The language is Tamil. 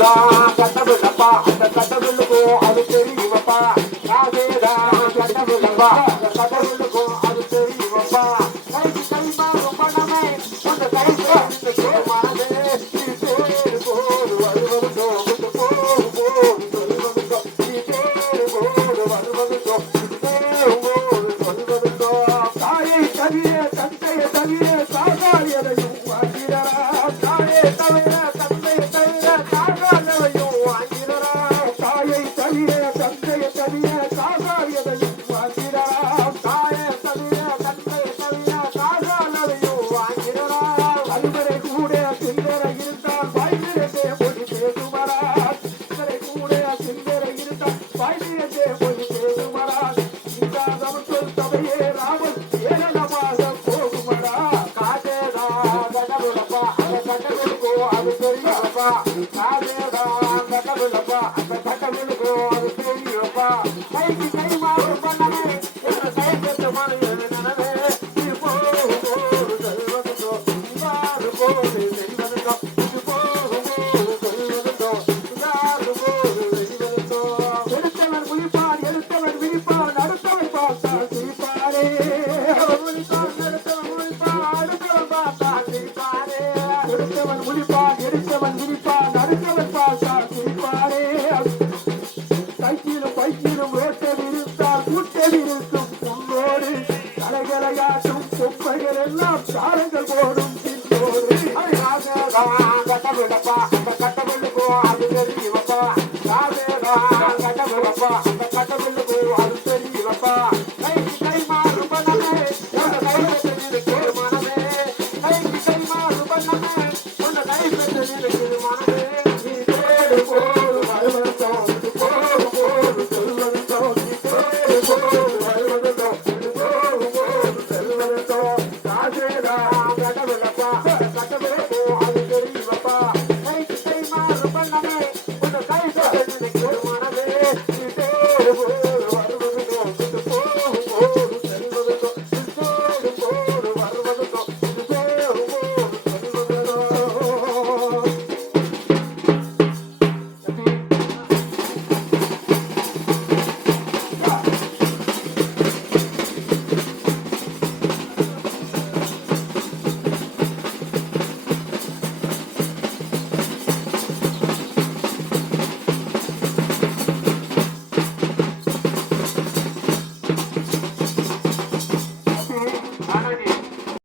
காதேதான் கட்டவில்லப்பா அந்த கட்டவில்லுக்கும் அது தெரியுமப்பா காதேதான் கட்டவில்லப்பா அந்த கட்டவில்லுக்கும் அது தெரியுமப்பா கைக்கு கைமா ரொம்ப நமை அந்த கைக்கு மனதே பேரு போடு வருவதும் போடு போடு சொல்வதும் பேரு போடு வருவதும் பேரு போடு சொல்வதும் தாயை தவிர தந்தைய தவிர சாகாரியதையும் வாங்கிறா தாயை தவிர தந்தைய தவிர சாகாரியதையும் வாங்கிறா தாயை தவிர தந்தைய தவிர சாகாரியதையும் வாங்கிறா தாயை தவிர தந்தைய தவிர சாகாரியதையும் வாங்கிறா அன்பரை கூட சிந்தரை இருந்தால் வாய்மையதே மொழி பேசுமரா அன்பரை கூட சிந்தரை இருந்தால் வாய்மையதே மொழி பேசுமரா இந்த சொல் சபையே ராமன் ஏளனமாக போகுமடா காதேதா கட்டவில்லப்பா அந்த கட்டவில்லுக்கோ அது தெரியுமப்பா காதேதா கட்டவில்லப்பா அந்த